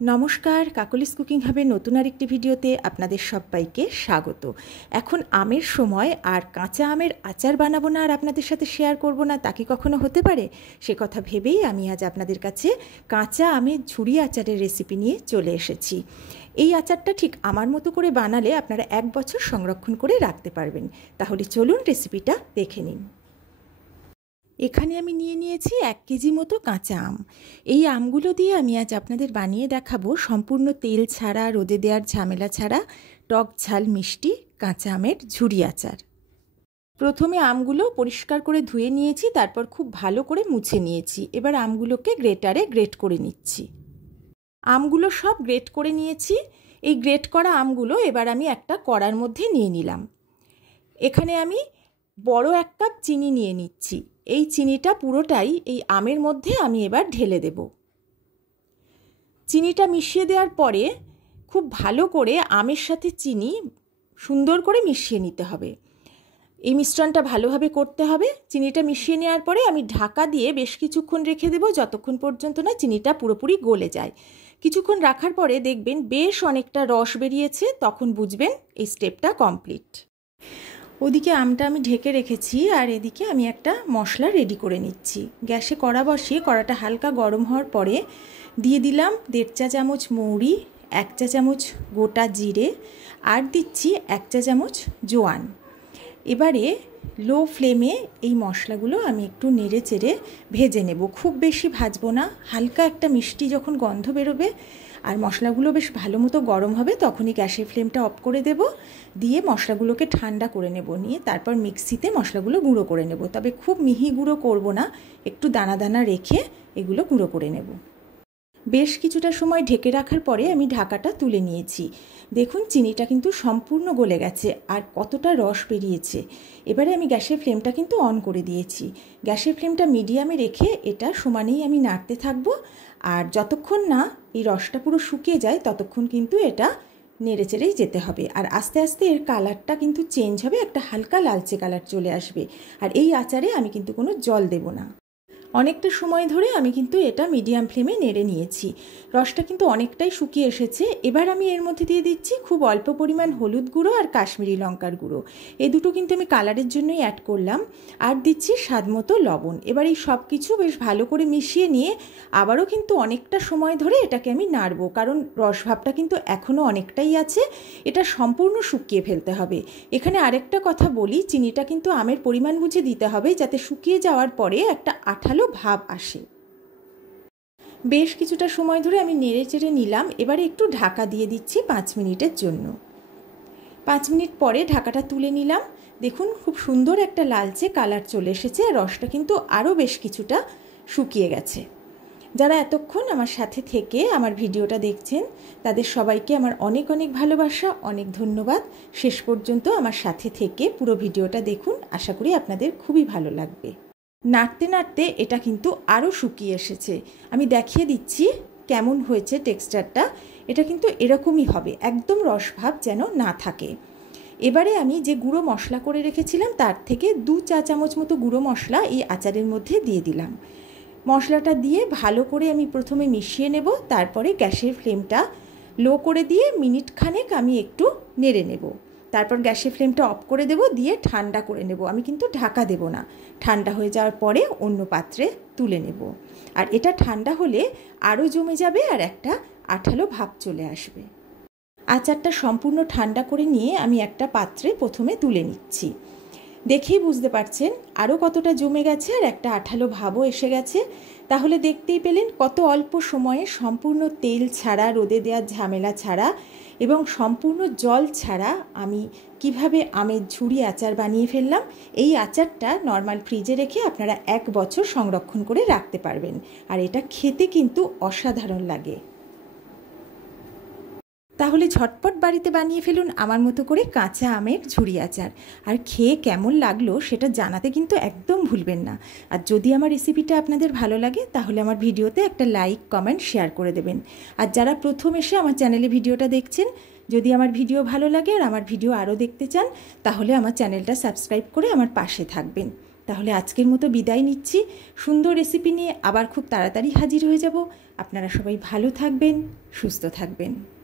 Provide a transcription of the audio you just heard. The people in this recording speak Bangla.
নমস্কার, কাকলিস কুকিং হাবের নতুন আরেকটি ভিডিওতে আপনাদের সবাইকে স্বাগত। এখন আমের সময় আর কাঁচা আমের আচার বানাবো না আর আপনাদের সাথে শেয়ার করব না, তা কি কখনো হতে পারে? সে কথা ভেবেই আমি আজ আপনাদের কাছে কাঁচা আমের ঝুড়ি আচারের রেসিপি নিয়ে চলে এসেছি। এই আচারটা ঠিক আমার মতো করে বানালে আপনারা 1 বছর সংরক্ষণ করে রাখতে পারবেন। তাহলে চলুন রেসিপিটা দেখে নিন। এখানে আমি নিয়ে নিয়েছি 1 কেজি মতো কাঁচা আম। এই আমগুলো দিয়ে আমি আজ আপনাদের বানিয়ে দেখাবো সম্পূর্ণ তেল ছাড়া, রোদে দেওয়ার ঝামেলা ছাড়া টক ঝাল মিষ্টি কাঁচা আমের ঝুড়ি আচার। প্রথমে আমগুলো পরিষ্কার করে ধুয়ে নিয়েছি, তারপর খুব ভালো করে মুছে নিয়েছি। এবার আমগুলোকে গ্রেটারে গ্রেট করে নিচ্ছি। আমগুলো সব গ্রেট করে নিয়েছি। এই গ্রেট করা আমগুলো এবার আমি একটা কড়ার মধ্যে নিয়ে নিলাম। এখানে আমি বড় 1 কাপ চিনি নিয়ে নিচ্ছি। এই চিনিটা পুরোটাই এই আমের মধ্যে আমি এবার ঢেলে দেব। চিনিটা মিশিয়ে দেওয়ার পরে খুব ভালো করে আমের সাথে চিনি সুন্দর করে মিশিয়ে নিতে হবে। এই মিশ্রণটা ভালোভাবে করতে হবে। চিনিটা মিশিয়ে নেওয়ার পরে আমি ঢাকা দিয়ে বেশ কিছুক্ষণ রেখে দেব, যতক্ষণ পর্যন্ত না চিনিটা পুরোপুরি গলে যায়। কিছুক্ষণ রাখার পরে দেখবেন বেশ অনেকটা রস বেরিয়েছে, তখন বুঝবেন এই স্টেপটা কমপ্লিট। ওদিকে আমটা আমি ঢেকে রেখেছি আর এদিকে আমি একটা মশলা রেডি করে নিচ্ছি। গ্যাসে কড়া বসিয়ে কড়াটা হালকা গরম হওয়ার পরে দিয়ে দিলাম 1.5 চা চামচ মৌরি, 1 চা চামচ গোটা জিরে আর দিচ্ছি 1 চা চামচ জোয়ান। এবারে লো ফ্লেমে এই মশলাগুলো আমি একটু নেড়ে চেড়ে ভেজে নেব। খুব বেশি ভাজবো না, হালকা একটা মিষ্টি যখন গন্ধ বেরোবে আর মশলাগুলো বেশ ভালো মতো গরম হবে, তখনই গ্যাসের ফ্লেমটা অফ করে দেব। দিয়ে মশলাগুলোকে ঠান্ডা করে নেব, নিয়ে তারপর মিক্সিতে মশলাগুলো গুঁড়ো করে নেব। তবে খুব মিহি গুঁড়ো করব না, একটু দানা দানা রেখে এগুলো গুঁড়ো করে নেব। বেশ কিছুটা সময় ঢেকে রাখার পরে আমি ঢাকাটা তুলে নিয়েছি। দেখুন চিনিটা কিন্তু সম্পূর্ণ গলে গেছে আর কতটা রস বেরিয়েছে। এবারে আমি গ্যাসের ফ্লেমটা কিন্তু অন করে দিয়েছি। গ্যাসের ফ্লেমটা মিডিয়ামে রেখে এটা সমানেই আমি নাড়তে থাকবো। আর যতক্ষণ না এই রসটা পুরো শুকিয়ে যায় ততক্ষণ কিন্তু এটা নেড়েচেড়েই যেতে হবে। আর আস্তে আস্তে এর কালারটা কিন্তু চেঞ্জ হবে, একটা হালকা লালচে কালার চলে আসবে। আর এই আচারে আমি কিন্তু কোনো জল দেব না। অনেকটা সময় ধরে আমি কিন্তু এটা মিডিয়াম ফ্লেমে নেড়ে নিয়েছি। রসটা কিন্তু অনেকটাই শুকিয়ে এসেছে। এবার আমি এর মধ্যে দিয়ে দিচ্ছি খুব অল্প পরিমাণ হলুদ গুঁড়ো আর কাশ্মীরি লঙ্কার গুঁড়ো। এই দুটো কিন্তু আমি কালারের জন্যই অ্যাড করলাম। আর দিচ্ছি স্বাদ মতো লবণ। এবার এই সব কিছু বেশ ভালো করে মিশিয়ে নিয়ে আবারও কিন্তু অনেকটা সময় ধরে এটাকে আমি নাড়বো, কারণ রসভাবটা কিন্তু এখনও অনেকটাই আছে, এটা সম্পূর্ণ শুকিয়ে ফেলতে হবে। এখানে আরেকটা কথা বলি, চিনিটা কিন্তু আমের পরিমাণ বুঝে দিতে হবে, যাতে শুকিয়ে যাওয়ার পরে একটা আঠালো ভাব আসে। বেশ কিছুটা সময় ধরে আমি নেড়ে চেড়ে নিলাম। এবারে একটু ঢাকা দিয়ে দিচ্ছি 5 মিনিটের জন্য। 5 মিনিট পরে ঢাকাটা তুলে নিলাম। দেখুন খুব সুন্দর একটা লালচে কালার চলে এসেছে, রসটা কিন্তু আরও বেশ কিছুটা শুকিয়ে গেছে। যারা এতক্ষণ আমার সাথে থেকে আমার ভিডিওটা দেখছেন তাদের সবাইকে আমার অনেক অনেক ভালোবাসা, অনেক ধন্যবাদ। শেষ পর্যন্ত আমার সাথে থেকে পুরো ভিডিওটা দেখুন, আশা করি আপনাদের খুবই ভালো লাগবে। নাড়তে নাড়তে এটা কিন্তু আরও শুকিয়ে এসেছে। আমি দেখিয়ে দিচ্ছি কেমন হয়েছে টেক্সচারটা। এটা কিন্তু এরকমই হবে, একদম রসভাব যেন না থাকে। এবারে আমি যে গুঁড়ো মশলা করে রেখেছিলাম তার থেকে 2 চা চামচ মতো গুঁড়ো মশলা এই আচারের মধ্যে দিয়ে দিলাম। মশলাটা দিয়ে ভালো করে আমি প্রথমে মিশিয়ে নেব, তারপরে গ্যাসের ফ্লেমটা লো করে দিয়ে মিনিট খানেক আমি একটু নেড়ে নেব। তারপর গ্যাসের ফ্লেমটা অফ করে দেব, দিয়ে ঠান্ডা করে নেব। আমি কিন্তু ঢাকা দেব না, ঠান্ডা হয়ে যাওয়ার পরে অন্য পাত্রে তুলে নেব। আর এটা ঠান্ডা হলে আরও জমে যাবে আর একটা আঠালো ভাব চলে আসবে। আচারটা সম্পূর্ণ ঠান্ডা করে নিয়ে আমি একটা পাত্রে প্রথমে তুলে নিচ্ছি। দেখেই বুঝতে পারছেন আরও কতটা জমে গেছে আর একটা আঠালো ভাবও এসে গেছে। তাহলে দেখতেই পেলেন কত অল্প সময়ে সম্পূর্ণ তেল ছাড়া, রোদে দেওয়ার ঝামেলা ছাড়া এবং সম্পূর্ণ জল ছাড়া আমি কিভাবে আমের ঝুড়ি আচার বানিয়ে ফেললাম। এই আচারটা নর্মাল ফ্রিজে রেখে আপনারা 1 বছর সংরক্ষণ করে রাখতে পারবেন। আর এটা খেতে কিন্তু অসাধারণ লাগে। তাহলে ঝটপট বাড়িতে বানিয়ে ফেলুন আমার মতো করে কাঁচা আমের ঝুড়ি আচার। আর খেয়ে কেমন লাগলো সেটা জানাতে কিন্তু একদম ভুলবেন না। আর যদি আমার রেসিপিটা আপনাদের ভালো লাগে তাহলে আমার ভিডিওতে একটা লাইক, কমেন্ট, শেয়ার করে দেবেন। আর যারা প্রথম এসে আমার চ্যানেলে ভিডিওটা দেখছেন, যদি আমার ভিডিও ভালো লাগে আর আমার ভিডিও আরও দেখতে চান তাহলে আমার চ্যানেলটা সাবস্ক্রাইব করে আমার পাশে থাকবেন। তাহলে আজকের মতো বিদায় নিচ্ছি। সুন্দর রেসিপি নিয়ে আবার খুব তাড়াতাড়ি হাজির হয়ে যাব। আপনারা সবাই ভালো থাকবেন, সুস্থ থাকবেন।